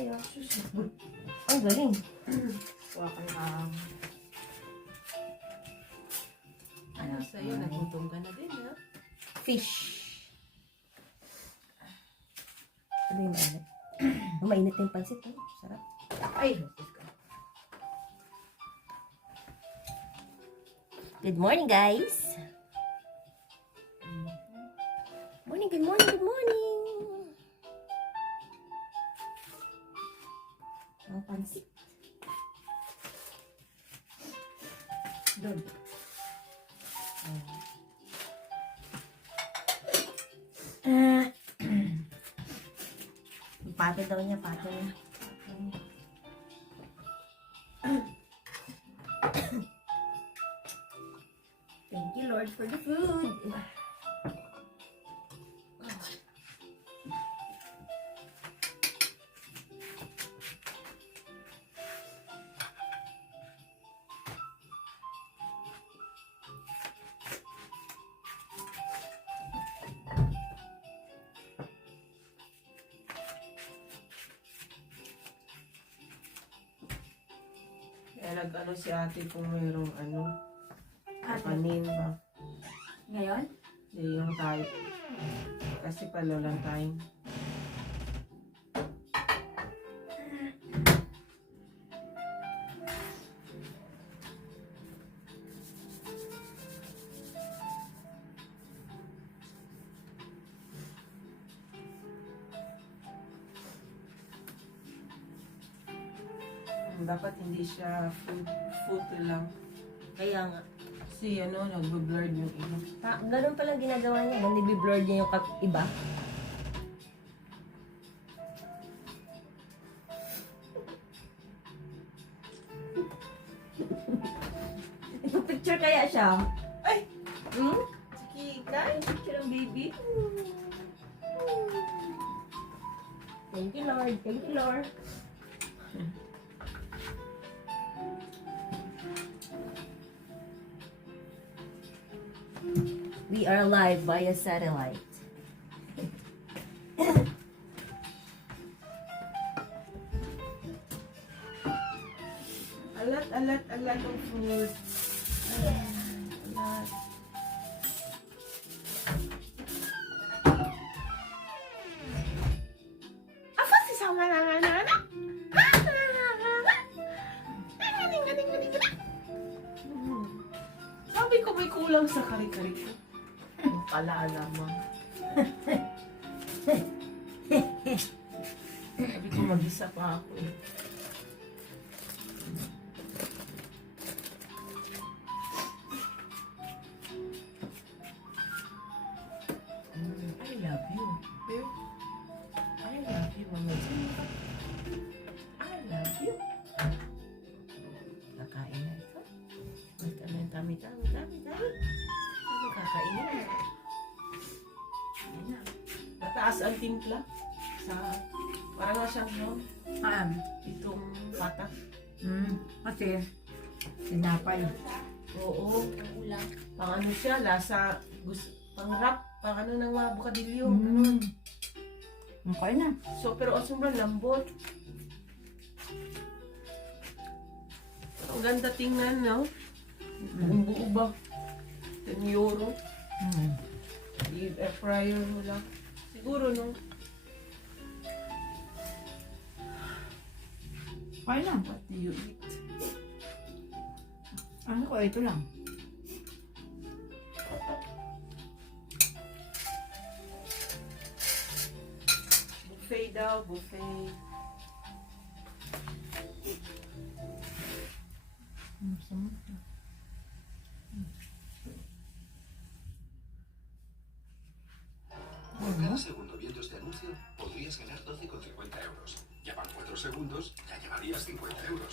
tayo. Ang galing. Wakan lang. Ano sa'yo? Nagutom ka na din, ha? Fish. Ano yung mainit? Mainit yung pansit. Sarap. Ay! Good morning, guys. Morning, good morning, good morning. Ang pansit. Doon. Pate daw niya, pate niya. Thank you, Lord, for the food. Kaya nag-ano si ate kung mayroong kanin ba? Ngayon? Hindi yung tayo. Kasi palolang time. Dapat hindi siya food lang. Kaya nga. Kasi nagbe-blurred yung iba. Ganun palang ginagawa niya. Nanibi-blur niya yung iba. Ipapicture kaya siya? Ay! Hmm? Si Kika! Picture ng baby. Thank you, Lord. Thank you, Lord. We are live via satellite. Alat ng food. Alat. Apa si sama anak-anak? Sabi ko may kulang sa kari-kari ko. Yung pala naman. Sabi ko mag-isa pa ako eh. I love you. Babe. I love you, Mama Jimmy. I love you. Kakain na ito. Tami. Ano kakainin? Ayan na. Mataas ang timpla. Parang nga siyang itong patak. Kasi, sinapay. Oo. Pang ano siya, lasa, pang rap, pang ano ng mga bukadilyo. Okay na. So, pero sobrang lambot. Ang ganda tingnan, no? Buong buo ba? 10 euro. I-air fryer mo lang. Siguro, no? Okay na. What do you eat? Ano ko, ito lang. Buffet daw, buffet. Por cada segundo viendo este anuncio, podrías ganar 12,50 euros. Ya van 4 segundos, ya llevarías 50 euros.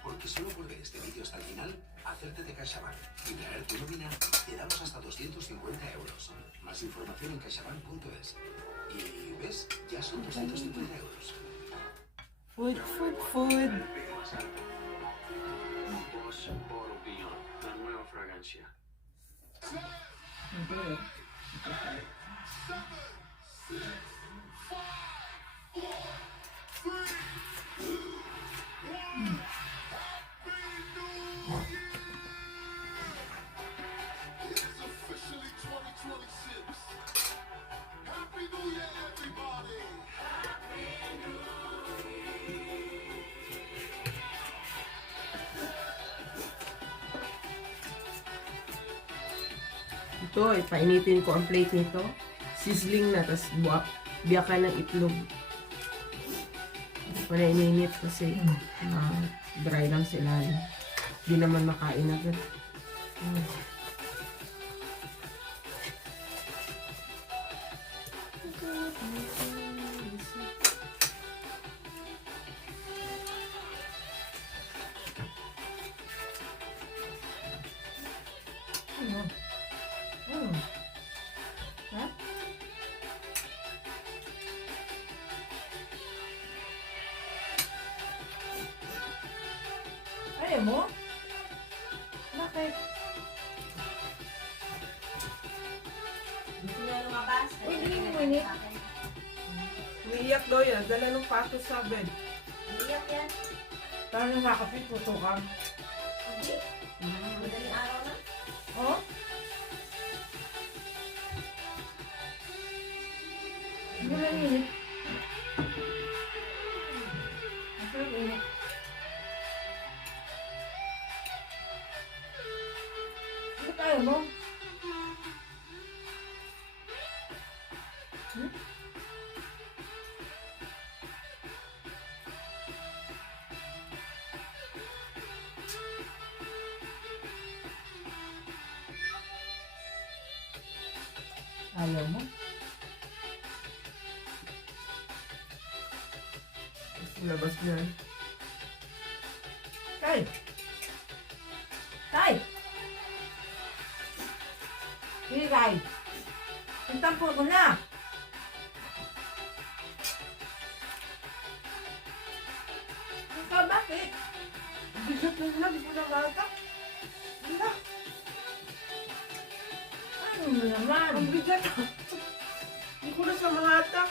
Porque solo por ver este vídeo hasta el final, hacerte de CaixaBank y traer tu nómina, te damos hasta 250 euros. Más información en caixabank.es. Y ves, ya son 250 euros. Food. Boss Oro Beyond, la nueva fragancia. Seven, 6, 5, 4, 3, Ito, ipainitin ko ang plate nito. Sizzling na, tapos biyakan ng itlog. Hindi ko na ininit kasi dry lang sa ilalim. Hindi naman makain agad. Ayaw mo? Bakit? Gusto niya lumabas. Uy, hindi mo init. Umiiyak daw yan. Dala ng pato sa bed. Iiyak yan. Parang nakakapit, tutukan. Hindi. Madaling araw na. Oh? Hindi lang init. Masarap init. Bakit ayaw mo? Ayaw mo? Labas niyan. Tay! Tay! Sige, Tay. Pintampo ko na. Ikaw, bakit? Bigat na lang. Di ko na mata. Wala. Ano mo naman? Ang bigat. Hindi ko na sa mga ata.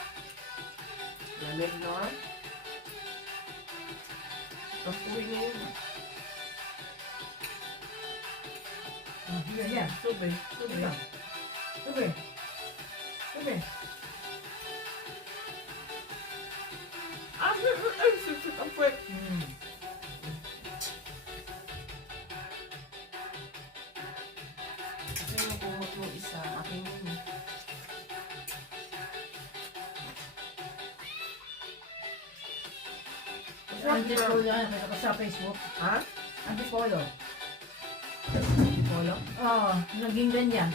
Lamig na nga. Tapuin na yun. Sige, yan. Subay. Sige. Subay. Sige. Sige. Ay, sipsip ang puwet. Kasi yung kumot mo isa, aking yun. Antipolo yan. Meron ko sa Facebook. Ha? Antipolo. Polo? Oo. Naging ganyan.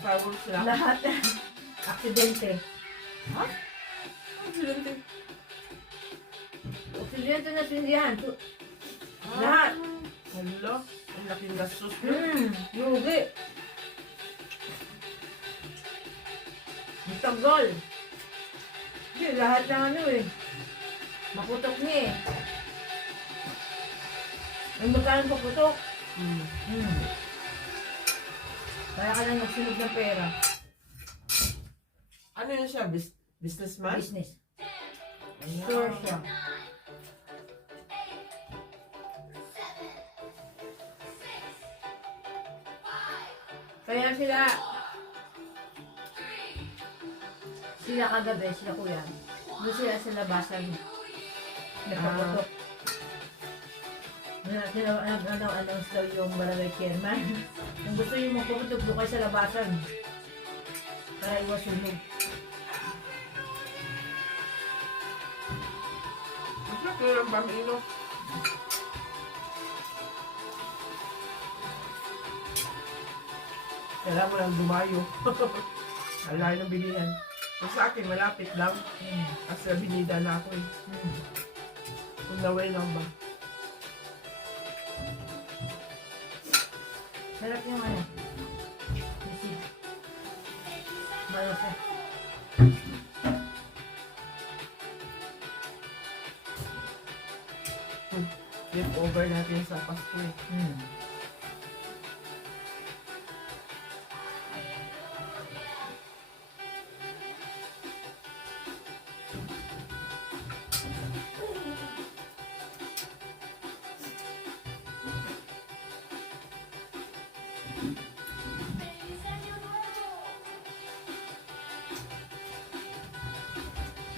Fireworks lang. Lahat. Aksidente. Aksidente. Aksidente na sindihan. Lahat. Hala, ang laking gastos mo. Yugi. Tagal. Hindi, lahat ng ano eh. Maputok niya eh. Ang magkano paputok? Kaya ka lang nagsunog ng pera. Ano yun siya? Businessman? Business. Ayan. Sure siya. Kaya sila kagabi, sila kuya, doon sila sa labasan. Nagpaputok. Announce daw yung barangay chairman. Kung gusto yung magpaputok, doon kayo sa labasan. Para iwas sunog. Masarap yun ang bamino. Kailangan mo lang dumayo. Alayo ng bilihan. Kung sa akin, malapit lang. Kasi binida na ako eh. Kung naway lang ba? Sarap yung ano. Sisi. Malasa. Flip over natin sa Pasko eh.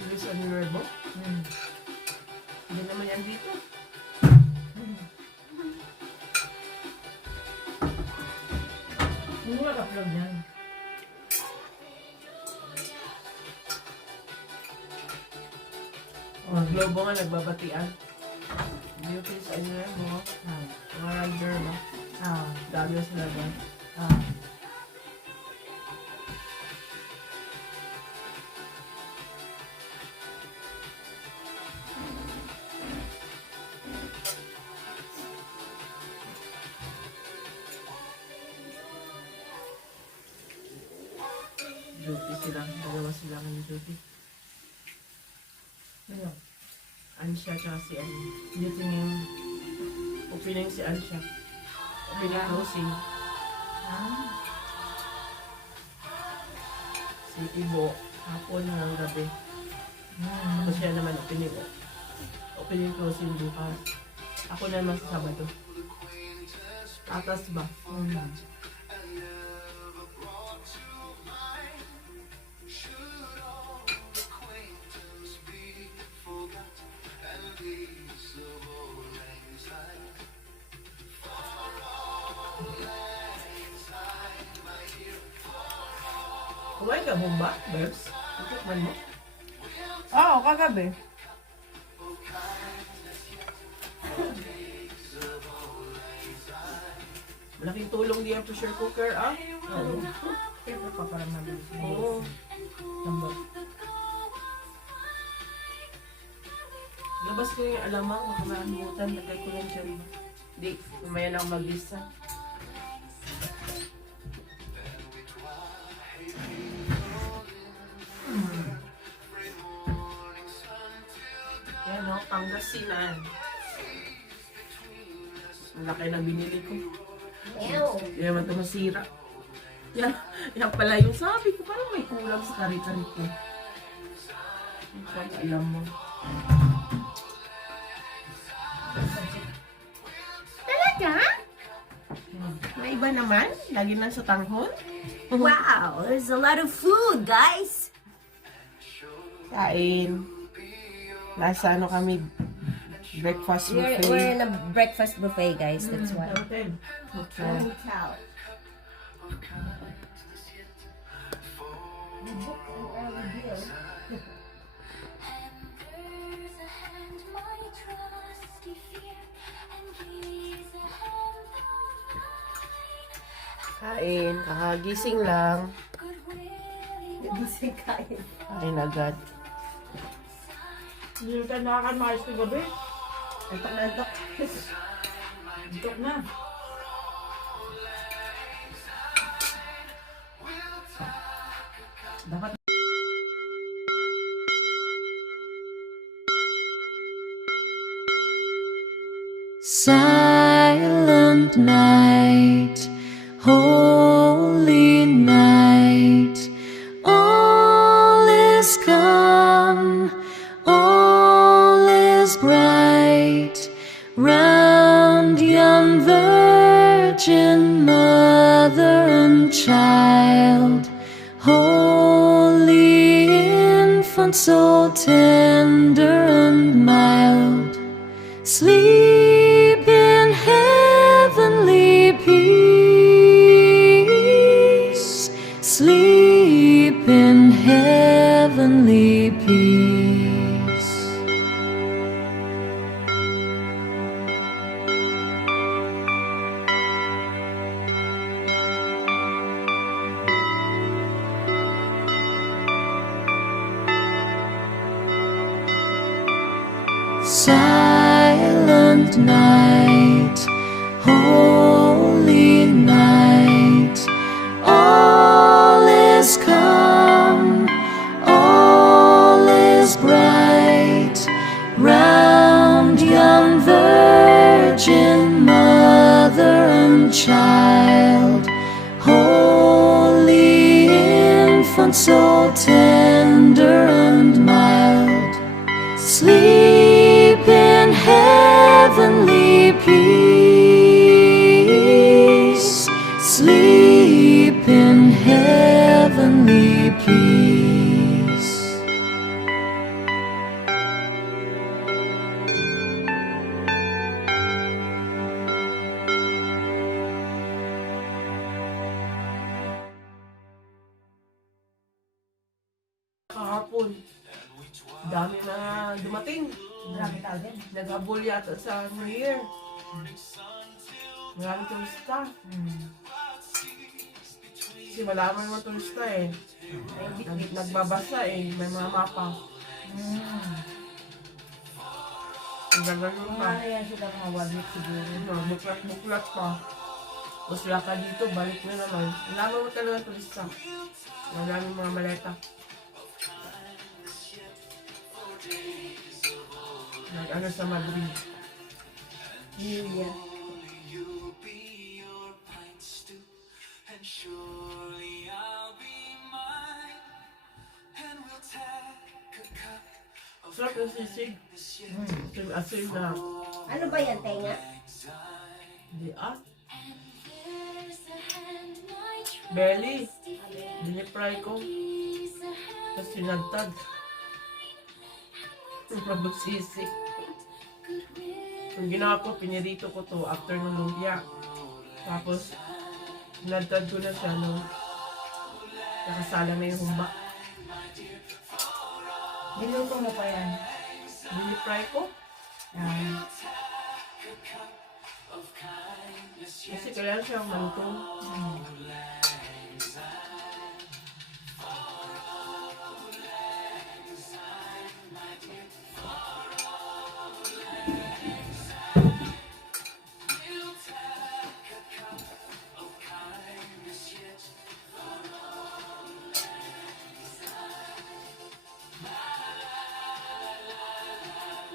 Bilis ang New mo? Hindi naman yan dito. Mura ka itlog niyan. Mga globo nga nagbabatian. Beauty sa inyo yan, mga Ah. mga rider ba? Ah. Dami na sila ba? Ah. Duty sila. Dalawa sila ng duty. Ano? Ansha tsaka si ano. Duty niya yung opening si Ansha. Opening closing. Ah. Si Ibo. Hapon hanggang gabi. Tapos siya naman opening. Opening closing bukas. Ako naman sa Sabado. Atas ba? Kumain ka bomba, Bebs? Tikman mo? Oo, kagabi. Malaking tulong diyan pressure cooker, ah. Oo. Siyempre pa para mabilis. Oo. Lambot. Labas ko yung alamang, makamamutan, lagay ko lang dyan. Di, mamaya na ako mag-isa. Yan o, Pangasinan. Ang laki na binili ko. Hindi naman ito masira. Yan pala yung sabi ko, parang may kulang sa kari-kari ko. Hindi alam mo. Talaga? May iba naman? Lagi na sa tanghon? Wow, there's a lot of food, guys. Kain. Nasa ano kami, breakfast We're buffet. in a breakfast buffet, guys. That's why. Hotel. Okay. Kain, kakagising lang. Gising kain. Kain agad. Hindi ka nakakamayos na gabi. Antok na antok. Antok na. Dapat Silent night, holy night, all is calm, all is bright, round young virgin mother and child, holy infant, so tender and mild. Sleep in heavenly peace. Sleep in heavenly peace. Silent night, holy night, all is calm, all is bright, round young virgin mother and child, holy infant, so tender and mild. Sleep in heavenly peace. Sleep in heavenly peace. Marami tao din. Nag-abol yata sa New Year. Maraming turista. Kasi malaman naman turista eh. Nagbabasa eh. May mga mapa. Nagagano Kung pa. ano yan sila mga 1 week siguro. Buklat pa. Tapos wala ka dito, balik na naman. Malaman mo talaga turista. Maraming mga maleta. Nag-ano sa Madrid. New Year. Sarap yung sisig. Asin na. Ano ba yan, tenga? Di Belly. Dinipry ko. Tapos sinagtag. Rabot sisig. Yung ginawa ko, pinirito ko to after ng lumpia. Tapos, sinagtag ko na siya nung nakasala na yung humba. Niluto mo pa yan. Dinipry ko. Kasi kailangan siyang malutong.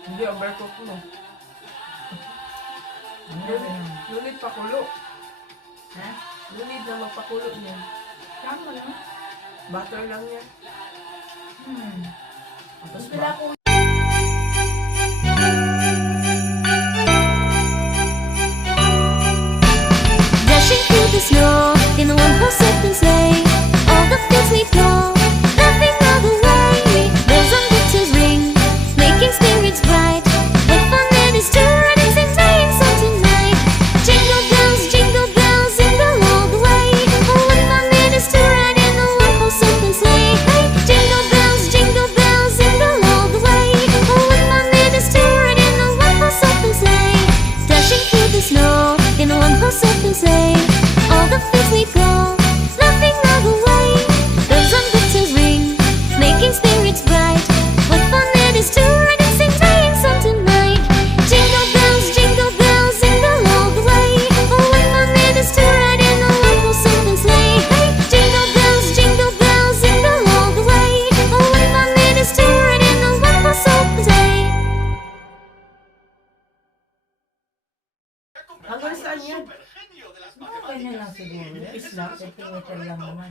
Hindi, overcook mo. No need pakulo. Ha? No need na magpakulo niya. Tama lang. Butter lang yan. Tapos Sila po. Dashing through the snow in a one-horse open sleigh. All the fields we go, laughing all the way. Bells on victor's ring, making spirits bright. What fun it is to ride and sing sleighing song tonight. Jingle bells, jingle all the way. Oh, what fun it is to ride in a one-horse open sleigh. Hey, jingle bells, all the way. Oh, what fun it is to ride in a one-horse open sleigh. Dashing through the snow in a one-horse open sleigh. All the fields we go, laughing all the way. Bells on victor's ring, making spirits bright. What fun it is to ride and sing sleighing song tonight. Jingle bells, all the way. Oh, what fun it is to ride in a one-horse open sleigh. Hey, jingle bells, all the way. Oh, what fun it is to ride in a one-horse open sleigh. hanggang saan yan? Mga ganyan lang siguro. Is lang. Centimeter lang naman.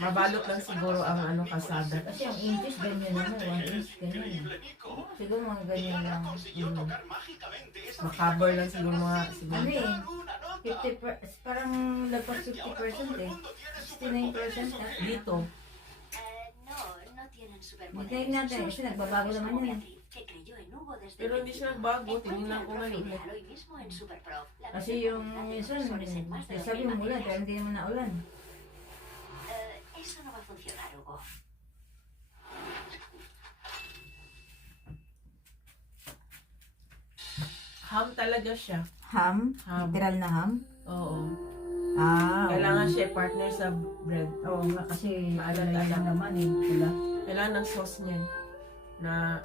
Mabalot lang siguro ang ano kasada. Kasi ang inches ganyan naman. 1 inch ganyan. Siguro mga ganyan lang. Makabar lang siguro mga Ano eh? 50 parang lagpas 50% eh. 69% ha? dito. Hintayin natin kasi nagbabago naman yan. Pero hindi siya nagbago. Tinignan ko ngayon. Kasi yung minsan, sabi mo ulan, pero hindi naman naulan. Eso no va a funcionar, Hugo. Ham talaga siya. Ham? Ham. Literal na ham? Oo. Kailangan Kailangan siya partner sa bread. Oo nga kasi Maalat-alat. lang naman eh. Diba? Kailangan ng sauce niyan na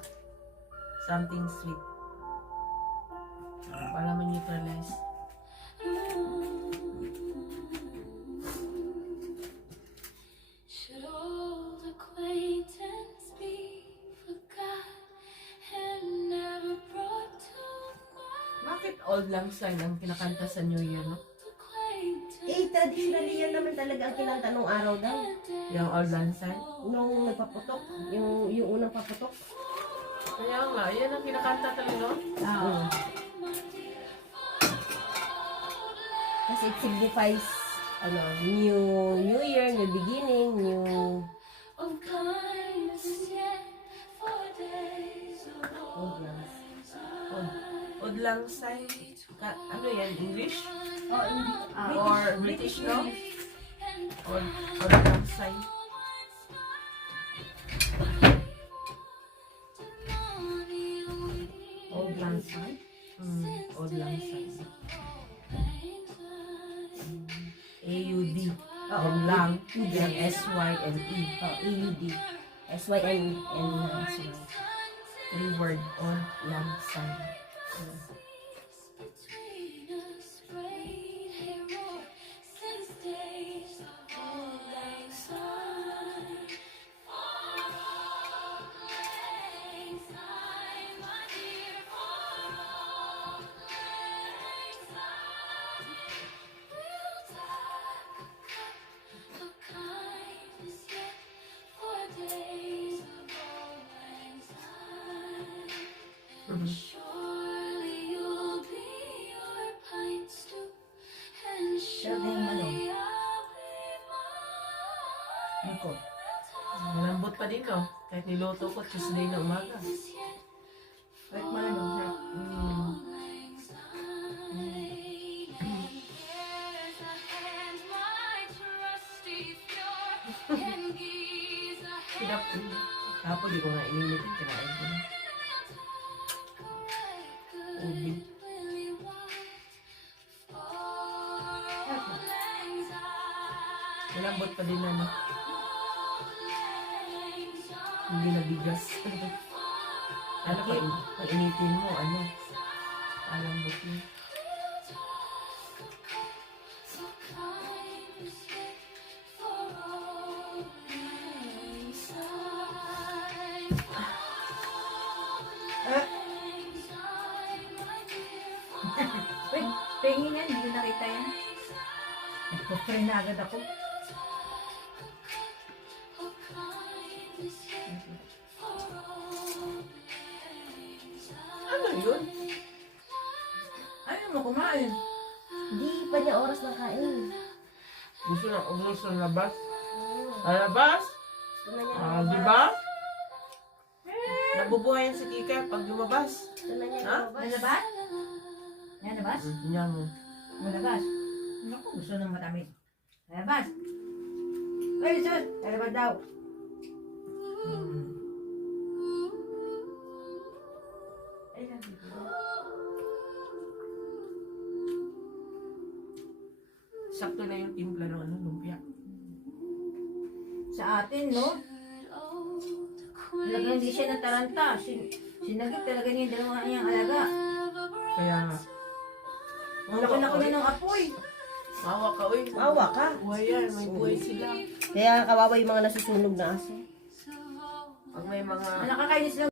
something sweet. Para ma-neutralize. Should old acquaintance be forgot and never brought to mind? Bakit old lang sign ang kinakanta sa New Year, no? Eh, traditionally yan naman talaga ang kinanta nung araw daw. Yung old lang sign. Nung nagpaputok, yung unang paputok. Kaya nga, yan ang kinakanta talaga. Oo. Kasi it signifies, new year, new beginning, new... Of kindness yet for days of old. Old lang sign. Ano yan? English? Oh, Or British, no? Old lang sign. Langsay? Old Langsay. A-U-D. Oo, Lang. U-D. Yung S-Y-N-E. EUD. SYN. SY. 3-word on Langsay. Between us, great hero, since days of old lang syne. For old lang syne, my dear, for old lang syne. We'll take a kindness yet for days of old lang syne. And surely you'll be your pine stoop, and surely I'll be mine. Iko. Malambot pa din, no? Kahit niloto ko, Tuesday na umaga. Kahit malamang sa Here's a hand, my trusty fjord, and geese a Pinap... hand. Tapos di ko nga ininit. Kinain ko na. Ubi. Malambot pa din, ano? Hindi na bigas. Ano pa, pag initin mo, ano? Malambot yun. Wait, tingin yan, hindi ko nakita yan. Nagpo-pray na agad ako. Ano yun? Ayaw mo kumain. Hindi pa niya oras na kain. Gusto ng labas? Labas? Gusto na niya Ah, di ba? Nabubuhayan si Kika pag lumabas. Gusto na niya Ha? lumabas. Nalabas? Nalabas? Yan mo. Nalabas? Naku, gusto ng matamis. Nalabas? Ay, sus! Nalabas daw. Ay, sabi ko. Sakto na yung timpla ng ano, lumpia. Sa atin, no? Talaga hindi siya nataranta. Sinagip talaga niya yung dalawa niyang alaga. Kaya, Ang laki-laki na ng apoy. mawa ka, uy. Awa ka. Buhay yan, may buhay sila. Kaya kawawa yung mga nasusunog na aso. Pag may mga... Ang nakakainis lang.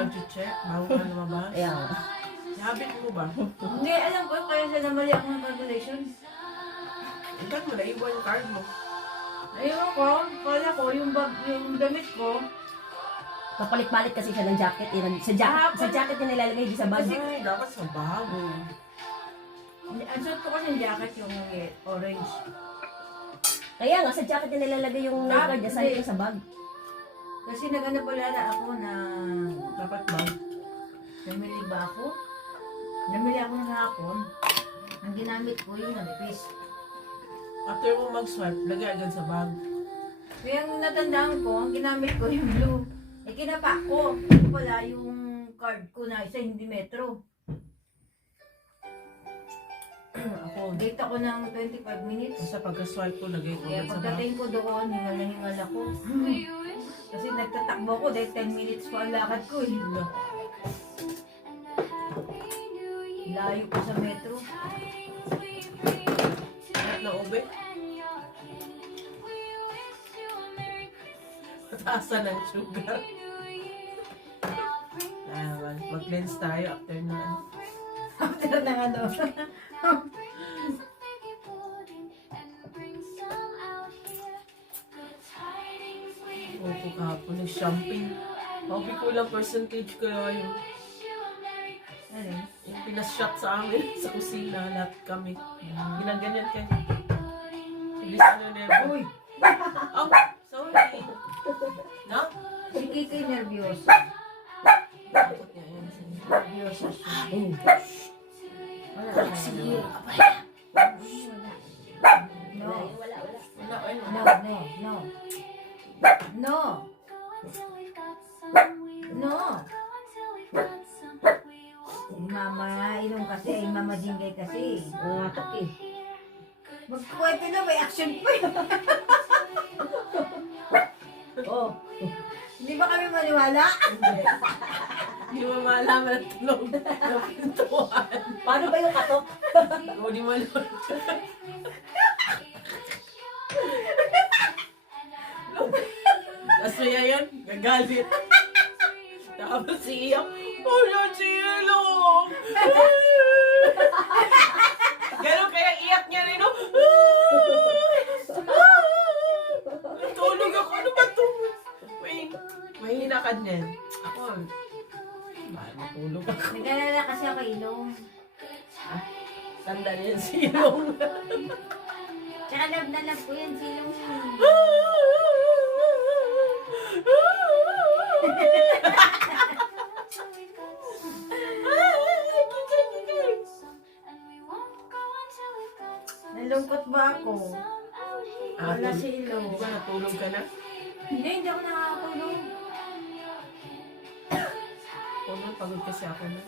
nag-check bago ka lumabas? Kaya nga. Habit mo ba? Hindi, alam ko kaya sa namali ako ng calculation. Ikat mo, naiwan yung card mo. Ayun ko, kala ko yung bag, yung damit ko. Kapalit-palit kasi siya ng jacket. Sa jacket niya nilalagay di sa bag. Ay, dapat sa bag. Ang suot ko kasi yung jacket yung orange. Kaya nga, sa jacket niya nilalagay yung night guard niya hindi. sa bag. Kasi nagano pala ako na Dapat bag. namili ba ako? Namili ako ng hapon. Ang ginamit ko yung namipis. After mo mag-swipe, lagay agad sa bag. Kaya ang natandaan ko, ang ginamit ko yung blue. Eh kinapa ko. Ito pala yung card ko na isa hindi metro. Ako, Date ako ng 25 minutes. sa pagka-swipe ko, lagay ko Kaya agad sa bag. pagdating ko doon, hingal na hingal ako. Kasi nagtatakbo ko dahil 10 minutes pa ang lakad ko eh. Wala. Layo ko sa metro. Lahat na ube. Pataasan ng sugar. Mag-cleanse tayo after na ano. After ng ano. Opo kahapon, nag-shopping. Hobby ko lang percentage ko yung Ano? yung pinas-shot sa amin sa kusina, lahat kami. Ginaganyan kayo. Bilis ano never. Uy! Oh, sorry. No? Si Kiko'y nervyoso. Takot niya yan. Nervyoso siya. Wala ka Sige. No. Wala, ano? No, no, no. No. No. Mama, inom kasi, ay mama Jingay kasi. Nangatok eh. Magkwento na, may action pa yun. Oh. Hindi ba kami maniwala? Hindi mo malaman ang tunog ng pintuan. Paano ba yung katok? O, di malaman. Tapos maya yan, gagalit. Tapos si Iyak, wala si Ilong. Ganon kaya iyak niya rin, no? Tulog ako, ano ba ito? May hinakad niyan. Ako, bakit matulog ako? Nag-alala kasi ako inom. Tanda niya si Ilong. Tsaka love na love ko yan, silong. Nalungkot ba ako? Wala si Ilong. Di ba natulog ka na? Hindi ako nakakatulog. Ako na, pagod kasi ako na.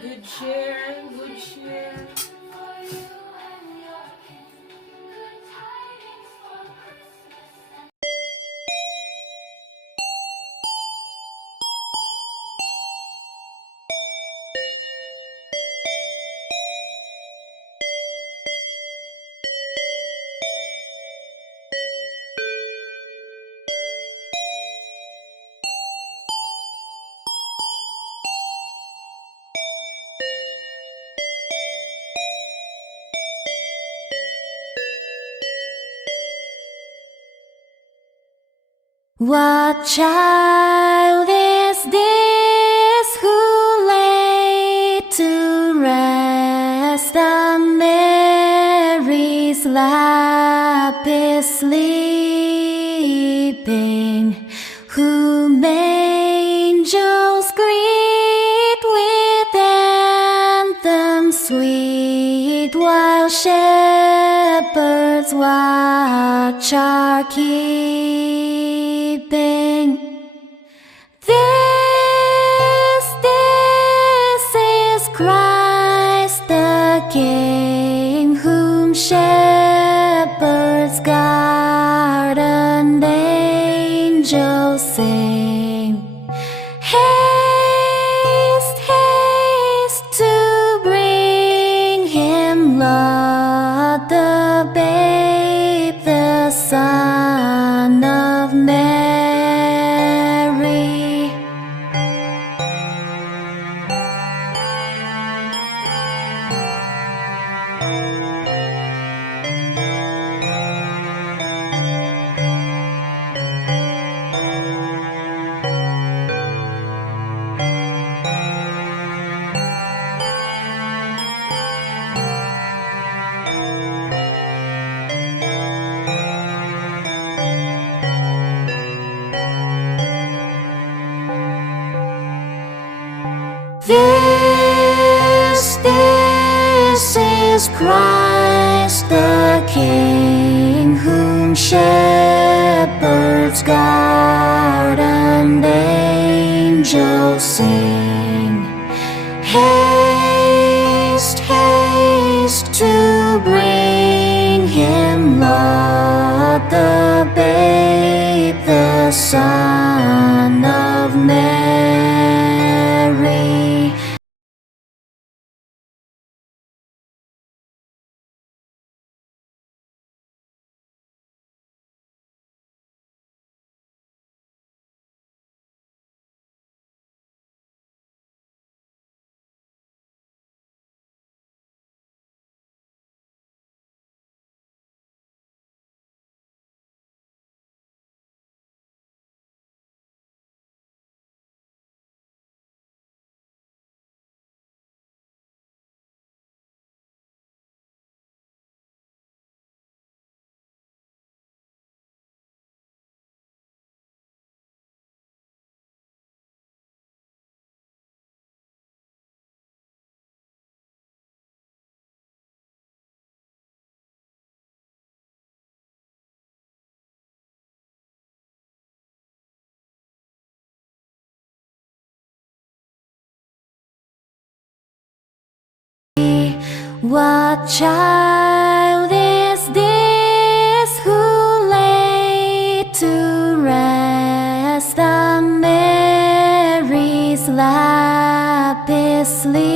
Good share, good share. What child is this who lay to rest on Mary's lap is sleeping, whom angels greet with anthems sweet, while shepherds watch are keeping. This is Christ the King, whom shepherds guard and angels sing. Haste, haste. This is Christ the King, whom shepherds guard and angels sing. Haste, haste to bring him, Lord, the babe, the Son of Mary. What child is this who laid to rest on Mary's lap is sleeping,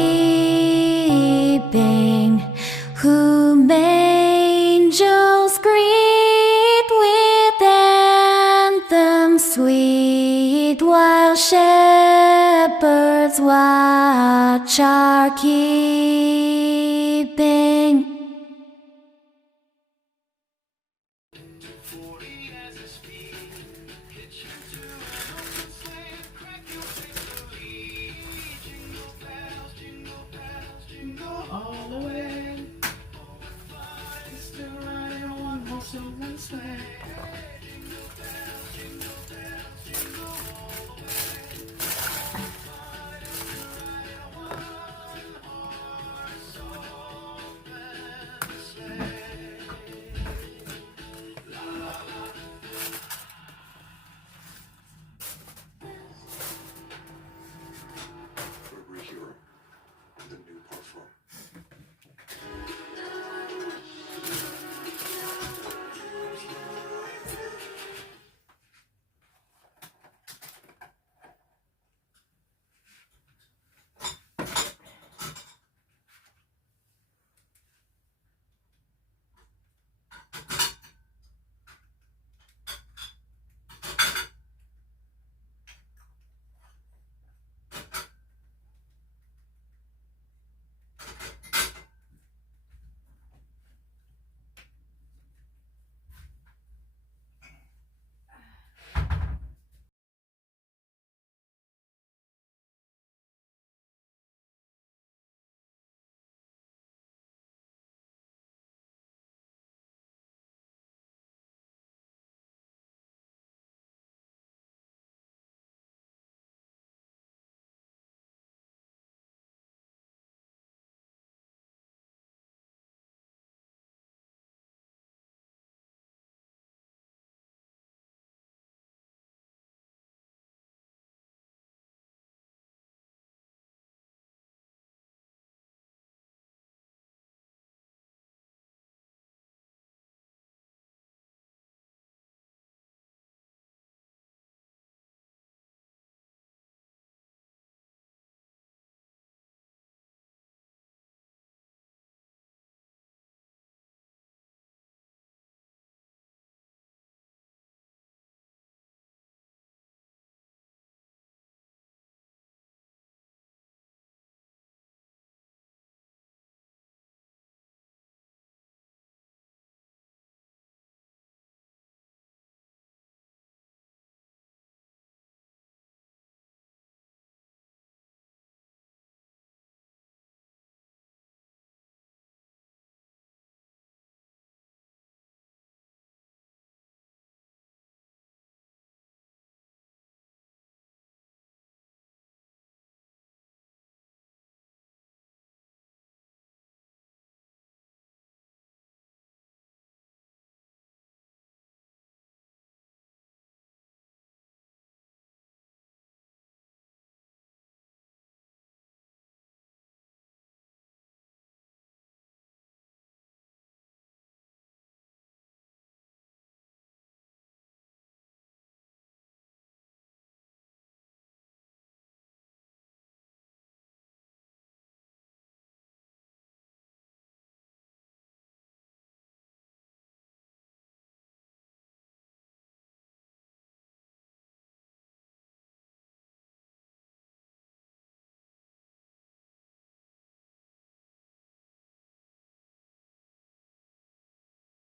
whom angels greet with anthems sweet, while shepherds watch our King.